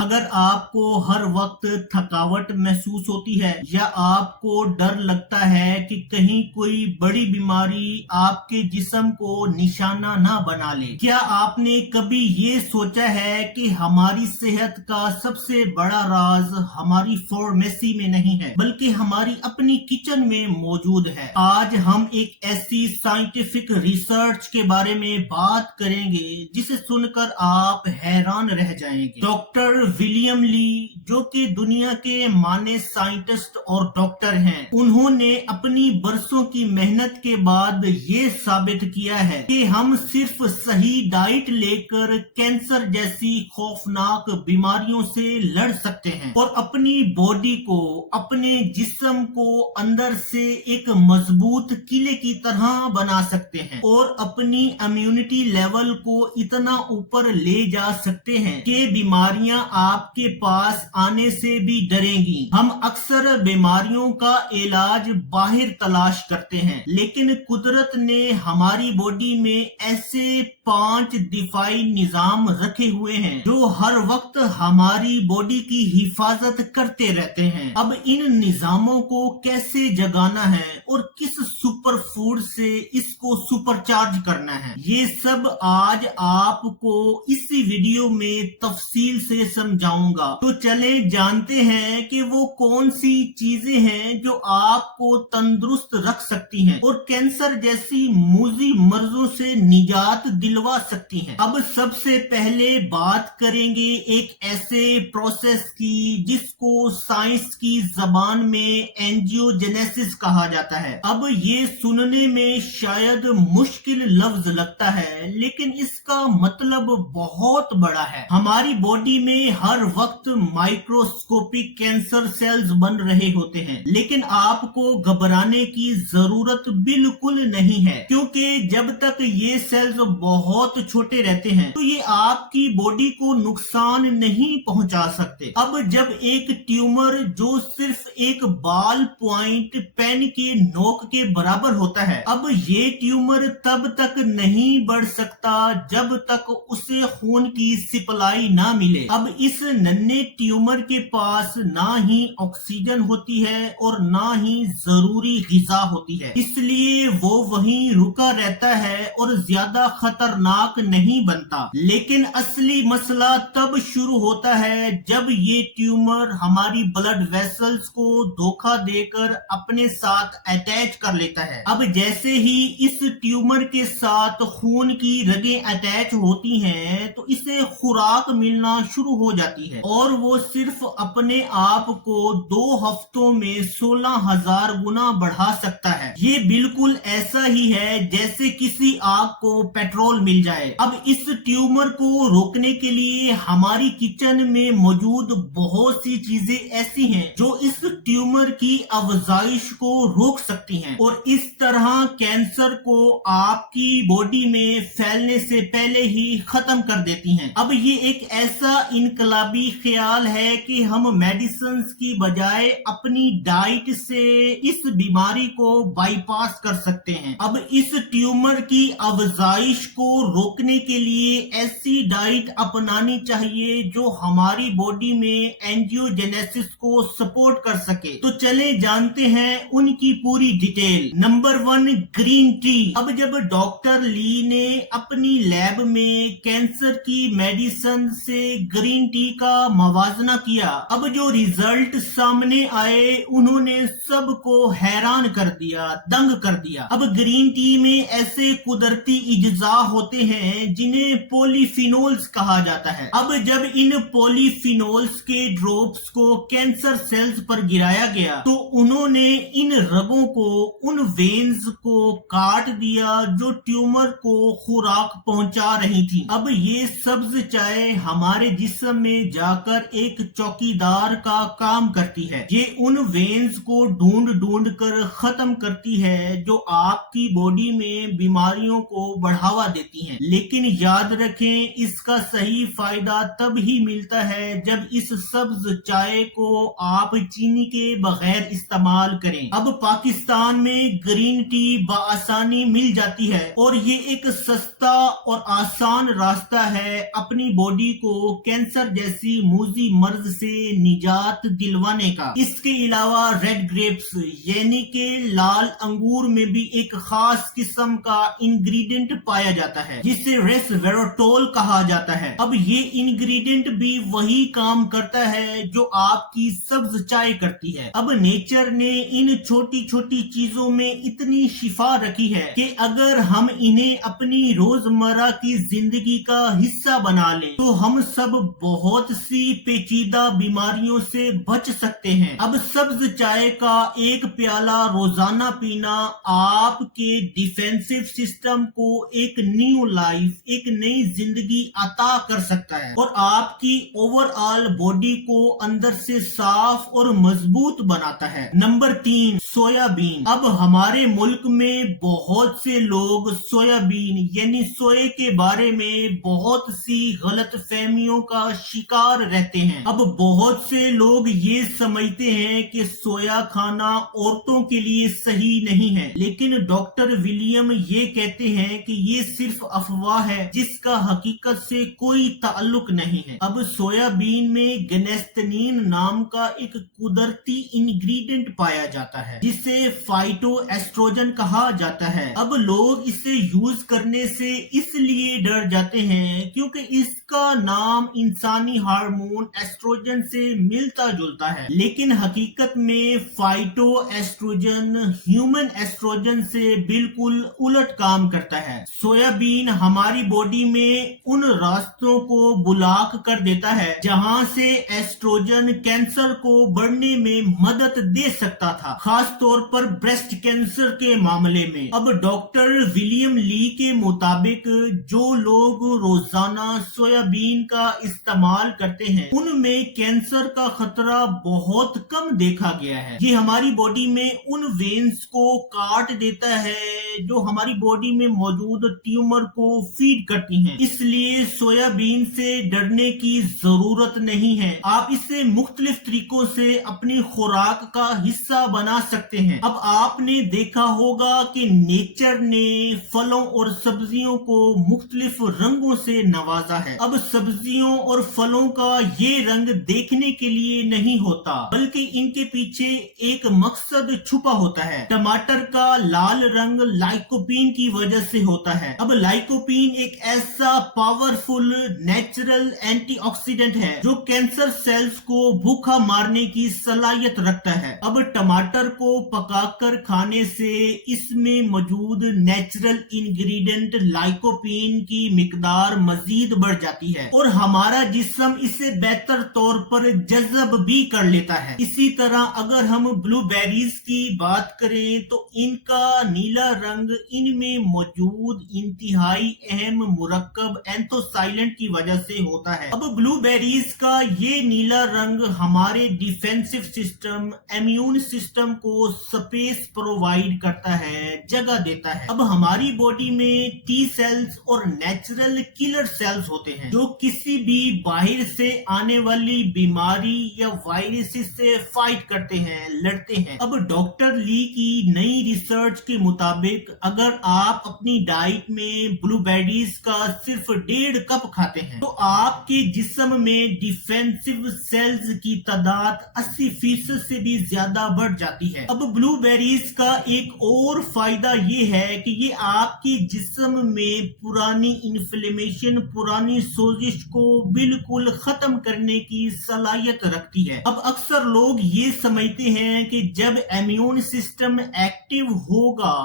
अगर आपको हर वक्त थकावट महसूस होती है या आपको डर लगता है कि कहीं कोई बड़ी बीमारी आपके जिस्म को निशाना ना बना ले, क्या आपने कभी ये सोचा है कि हमारी सेहत का सबसे बड़ा राज हमारी फार्मेसी में नहीं है बल्कि हमारी अपनी किचन में मौजूद है। आज हम एक ऐसी साइंटिफिक रिसर्च के बारे में बात करेंगे जिसे सुनकर आप हैरान रह जाएंगे। डॉक्टर विलियम ली, जो कि दुनिया के माने साइंटिस्ट और डॉक्टर हैं, उन्होंने अपनी बरसों की मेहनत के बाद ये साबित किया है कि हम सिर्फ सही डाइट लेकर कैंसर जैसी खौफनाक बीमारियों से लड़ सकते हैं और अपनी बॉडी को, अपने जिस्म को अंदर से एक मजबूत किले की तरह बना सकते हैं और अपनी इम्यूनिटी लेवल को इतना ऊपर ले जा सकते हैं कि बीमारियां आपके पास आने से भी डरेंगी। हम अक्सर बीमारियों का इलाज बाहर तलाश करते हैं, लेकिन कुदरत ने हमारी बॉडी में ऐसे 5 दिफाई निजाम रखे हुए हैं जो हर वक्त हमारी बॉडी की हिफाजत करते रहते हैं। अब इन निजामों को कैसे जगाना है और किस सुपर फूड से इसको सुपरचार्ज करना है, ये सब आज आपको इसी वीडियो में तफसील से समझाऊंगा। तो चले जानते हैं कि वो कौन सी चीजें हैं जो आपको तंदुरुस्त रख सकती हैं और कैंसर जैसी मूजी मर्जों से निजात दिलवा सकती हैं। अब सबसे पहले बात करेंगे एक ऐसे प्रोसेस की जिसको साइंस की जबान में एंजियोजेनेसिस कहा जाता है। अब ये सुनने में शायद मुश्किल लफ्ज लगता है, लेकिन इसका मतलब बहुत बड़ा है। हमारी बॉडी में हर वक्त माइक्रोस्कोपिक कैंसर सेल्स बन रहे होते हैं, लेकिन आपको घबराने की जरूरत बिल्कुल नहीं है, क्योंकि जब तक ये सेल्स बहुत छोटे रहते हैं तो ये आपकी बॉडी को नुकसान नहीं पहुंचा सकते। अब जब एक ट्यूमर जो सिर्फ एक बाल पॉइंट पेन के नोक के बराबर होता है, अब ये ट्यूमर तब तक नहीं बढ़ सकता जब तक उसे खून की सप्लाई ना मिले। अब इस नन्हे ट्यूमर के पास ना ही ऑक्सीजन होती है और ना ही जरूरी ग़िज़ा होती है, इसलिए वो वहीं रुका रहता है और ज्यादा खतरनाक नहीं बनता। लेकिन असली मसला तब शुरू होता है जब ये ट्यूमर हमारी ब्लड वेसल्स को धोखा देकर अपने साथ अटैच कर लेता है। अब जैसे ही इस ट्यूमर के साथ खून की रगें अटैच होती हैं तो इसे खुराक मिलना शुरू हो जाती है और वो सिर्फ अपने आप को 2 हफ्तों में 16,000 गुना बढ़ा सकता है। ये बिल्कुल ऐसा ही है जैसे किसी आग को पेट्रोल मिल जाए। अब इस ट्यूमर को रोकने के लिए हमारी किचन में मौजूद बहुत सी चीजें ऐसी हैं जो इस ट्यूमर की अफजाइश को रोक सकती हैं और इस तरह कैंसर को आपकी बॉडी में फैलने से पहले ही खत्म कर देती हैं। अब ये एक ऐसा इनकलाबी ख्याल है कि हम मेडिसिन की बजाय अपनी डाइट से इस बीमारी को बाईपास कर सकते हैं। अब इस ट्यूमर की अफजाइश को रोकने के लिए ऐसी डाइट अपनानी चाहिए जो हमारी बॉडी में एंजियोजेनेसिस को सपोर्ट कर सके। तो चले जानते हैं उनकी पूरी डिटेल। Number 1, green tea. अब जब डॉक्टर ली ने अपनी लैब में कैंसर की मेडिसिन से ग्रीन टी का मवाजना किया, अब जो रिजल्ट सामने आए उन्होंने सबको हैरान कर दिया, दंग कर दिया। अब ग्रीन टी में ऐसे कुदरती इज्जा होते हैं जिन्हें पॉलीफिनोल्स कहा जाता है। अब जब इन पॉलीफिनोल्स के ड्रॉप्स को कैंसर सेल्स पर गिराया गया तो उन्होंने इन रगों को, उन वेन्स को काट दिया जो ट्यूमर को खुराक पहुंचा रही थी। अब ये सब्ज चाय हमारे जिस्म में जाकर एक चौकीदार का काम करती है। ये उन वेन्स को ढूंढ ढूंढ कर खत्म करती है जो आपकी बॉडी में बीमारियों को बढ़ावा देती हैं। लेकिन याद रखें, इसका सही फायदा तब ही मिलता है जब इस सब्ज चाय को आप चीनी के बगैर इस्तेमाल करें। अब पाकिस्तान में ग्रीन टी बआसानी मिल जाती है और ये एक सस्ता और आसान रास्ता है अपनी बॉडी को कैंसर जैसी मूजी मर्ज से निजात दिलवाने का। इसके अलावा रेड ग्रेप्स यानी कि लाल अंगूर में भी एक खास किस्म का इंग्रेडिएंट पाया जाता है जिसे रेसवेराट्रोल कहा जाता है। अब ये इंग्रेडिएंट भी वही काम करता है जो आपकी सब्ज चाय करती है। अब नेचर ने इन छोटी छोटी चीजों में इतनी शिफा रखी है कि अगर हम इन्हें अपनी रोजमर्रा की जिंदगी का हिस्सा बना लें तो हम सब बहुत सी पेचीदा बीमारियों से बच सकते हैं। अब सब्ज चाय का एक प्याला रोजाना पीना आपके डिफेंसिव सिस्टम को एक न्यू लाइफ, एक नई जिंदगी अता कर सकता है और आपकी ओवरऑल बॉडी को अंदर से साफ और मजबूत बनाता है। Number 3, soybean. अब हमारे मुल्क में बहुत से लोग सोयाबीन यानी सोए के बारे में बहुत सी गलत फहमियों का शिकार रहते हैं। अब बहुत से लोग ये समझते हैं कि सोया खाना औरतों के लिए सही नहीं है, लेकिन डॉक्टर विलियम ये कहते हैं कि ये सिर्फ अफवाह है जिसका हकीकत से कोई ताल्लुक नहीं है। अब सोयाबीन में गनेस्टनीन नाम का एक कुदरती इंग्रेडिएंट पाया जाता है जिसे फाइटोएस्ट्रोजन कहा जाता है। अब लोग इसे यूज करने से इसलिए डर जाते हैं क्योंकि इसका नाम इंसानी हार्मोन एस्ट्रोजन से मिलता जुलता है, लेकिन हकीकत में फाइटोएस्ट्रोजन ह्यूमन एस्ट्रोजन से बिल्कुल उलट काम करता है। सोयाबीन हमारी बॉडी में उन रास्तों को ब्लॉक कर देता है जहां से एस्ट्रोजन कैंसर को बढ़ने में मदद दे सकता था, खास तौर पर ब्रेस्ट कैंसर के मामले में। अब डॉक्टर विलियम ली के मुताबिक जो लोग रोजाना सोयाबीन का इस्तेमाल करते हैं उनमें कैंसर का खतरा बहुत कम देखा गया है। ये हमारी बॉडी में उन वेन्स को काट देता है जो हमारी बॉडी में मौजूद ट्यूमर को फीड करती हैं। इसलिए सोयाबीन से डरने की जरूरत नहीं है। आप इसे मुख्तलिफ तरीकों से अपनी खुराक का हिस्सा बना सकते हैं। अब आपने देखा होगा कि नेचर ने फलों और सब्जियों को मुख्तलिफ रंगों से नवाजा है। अब सब्जियों और फलों का ये रंग देखने के लिए नहीं होता बल्कि इनके पीछे एक मकसद छुपा होता है। टमाटर का लाल रंग लाइकोपीन की वजह से होता है। अब लाइकोपीन एक ऐसा पावरफुल नेचुरल एंटीऑक्सीडेंट है जो कैंसर सेल्स को भूखा मारने की सलाहियत रखता है। अब टमाटर को पकाकर खाने से इसमें मौजूद नेचुरल इंग्रेडिएंट लाइकोपीन की मिकदार मजीद बढ़ जाती है और हमारा जिस्म इसे बेहतर तौर पर जज़ब भी कर लेता है। इसी तरह अगर हम ब्लूबेरीज की बात करें तो इनका नीला रंग इनमें मौजूद इंतहाई अहम मुरक्कब एंथोसाइलेंट की वजह से होता है। अब ब्लूबेरीज का ये नीला रंग हमारे डिफेंसिव सिस्टम, इम्यून सिस्टम को स्पेस प्रोवाइड करता है, जगह देता है। अब हमारी बॉडी में टी सेल्स और नेचुरल किलर सेल्स होते हैं जो किसी भी बाहर से आने वाली बीमारी या वायरस से फाइट करते हैं, लड़ते हैं। अब डॉक्टर ली की नई रिसर्च के मुताबिक अगर आप अपनी डाइट में ब्लूबेरीज का सिर्फ 1.5 कप खाते हैं तो आपके जिस्म में डिफेंसिव सेल्स की तादाद 80% से भी ज्यादा बढ़ जाती है। अब ब्लूबेरीज का एक और फायदा ये है कि ये आपके जिस्म में पुरानी इन्फ्लेमेशन, पुरानी सोजिश को बिल्कुल खत्म करने की सलाहियत रखती है। अब अक्सर लोग ये समझते हैं कि जब इम्यून सिस्टम एक्टिव होगा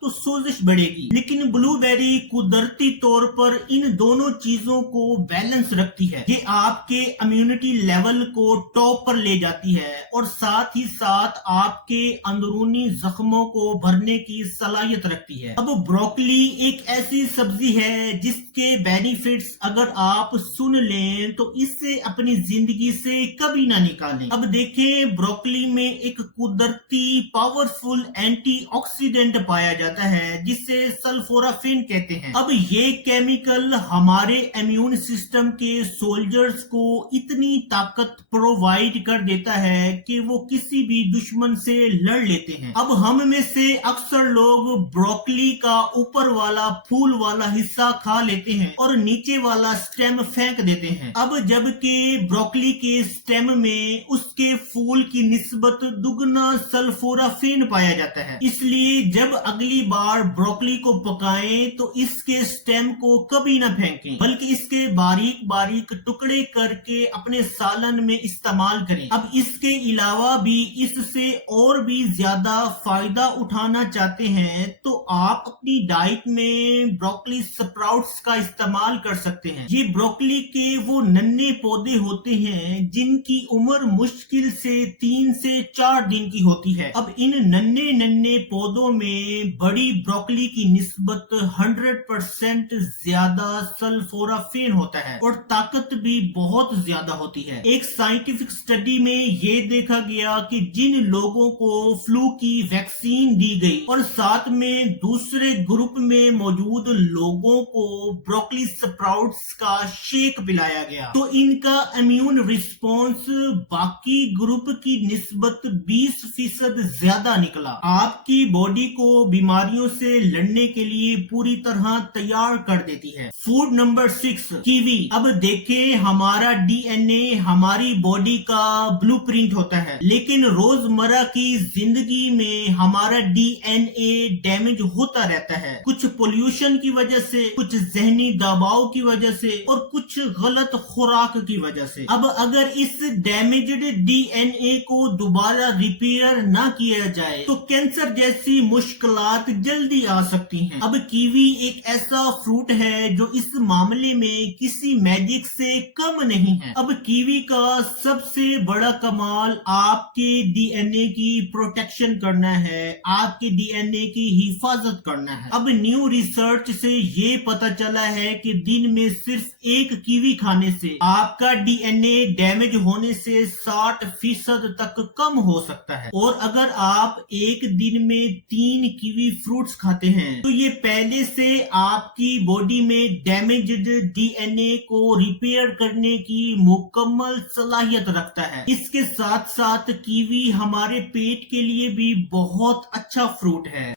तो सोजिश बढ़ेगी, लेकिन ब्लूबेरी कुदरती तौर पर इन दोनों चीजों को बैलेंस रखती है। ये आपके इम्यूनिटी लेवल को टॉप पर ले जाती है और साथ ही साथ आपके अंदरूनी जख्मों को भरने की सलाहियत रखती है। अब ब्रोकली एक ऐसी सब्जी है जिसके बेनिफिट्स अगर आप सुन लें तो इसे अपनी जिंदगी से कभी ना निकालें। अब देखें, ब्रोकली में एक कुदरती पावरफुल एंटीऑक्सीडेंट पाया जाता है जिसे सल्फोराफिन कहते हैं। अब ये केमिकल हमारे इम्यून सिस्टम के सोल्जर्स को इतनी ताकत प्रोवाइड कर देता है कि वो किसी भी दुश्मन से लड़ लेते हैं। अब हम में से अक्सर लोग ब्रोकली का ऊपर वाला फूल वाला हिस्सा खा लेते हैं और नीचे वाला स्टेम फेंक देते हैं। अब जबकि ब्रोकली के स्टेम में उसके फूल की निस्बत दुगना सल्फोराफिन पाया जाता है, इसलिए जब अगली बार ब्रोकली को पकाएं तो इसके स्टेम को कभी न फेंकें, बल्कि इसके बारीक बारीक टुकड़े करके अपने सालन में इस्तेमाल करें। अब इसके अलावा भी इससे और भी ज्यादा फायदा उठाना चाहते हैं तो आप अपनी डाइट में ब्रोकली स्प्राउट्स का इस्तेमाल कर सकते हैं। ये ब्रोकली के वो नन्हे पौधे होते हैं जिनकी उम्र मुश्किल से 3 से 4 दिन की होती है। अब इन नन्हे नन्हे पौधों में बड़ी ब्रोकली की निस्बत 100% ज्यादा सल्फोराफिन होता है और ताकत भी बहुत ज्यादा होती है। एक साइंटिफिक स्टडी में ये देखा गया कि जिन लोगों को फ्लू की वैक्सीन दी गई और साथ में दूसरे ग्रुप में मौजूद लोगों को ब्रोकली स्प्राउट्स का शेक पिलाया गया तो इनका इम्यून रिस्पॉन्स बाकी ग्रुप की निस्बत 20% ज्यादा निकला। आपकी बॉडी को बीमारियों से लड़ने के लिए पूरी तरह तैयार कर देती है। Food number 6, kiwi. अब देखें, हमारा डीएनए हमारी बॉडी का ब्लूप्रिंट होता है, लेकिन रोजमर्रा की जिंदगी में हमारा डीएनए डैमेज होता रहता है, कुछ पोल्यूशन की वजह से, कुछ जहनी दबाव की वजह से और कुछ गलत खुराक की वजह से। अब अगर इस डैमेज्ड डीएनए को दोबारा रिपेयर ना किया जाए तो कैंसर जैसी मुश्किलात जल्दी आ सकती हैं। अब कीवी एक ऐसा फ्रूट है जो इस मामले में किसी मैजिक से कम नहीं है। अब कीवी का सबसे बड़ा कमाल आपके डीएनए की प्रोटेक्शन करना है, आपके डीएनए की हिफाजत करना है। अब न्यू रिसर्च से ये पता चला है कि दिन में सिर्फ एक कीवी खाने से आपका डीएनए डैमेज होने से 60% तक कम हो सकता है। और अगर आप एक दिन में 3 कीवी फ्रूट्स खाते हैं तो ये पहले से आपकी बॉडी में डैमेज्ड डीएनए को रिपेयर करने की मुकम्मल सलाहियत रखता है। इसके साथ साथ कीवी हमारे पेट के लिए भी बहुत अच्छा फ्रूट है।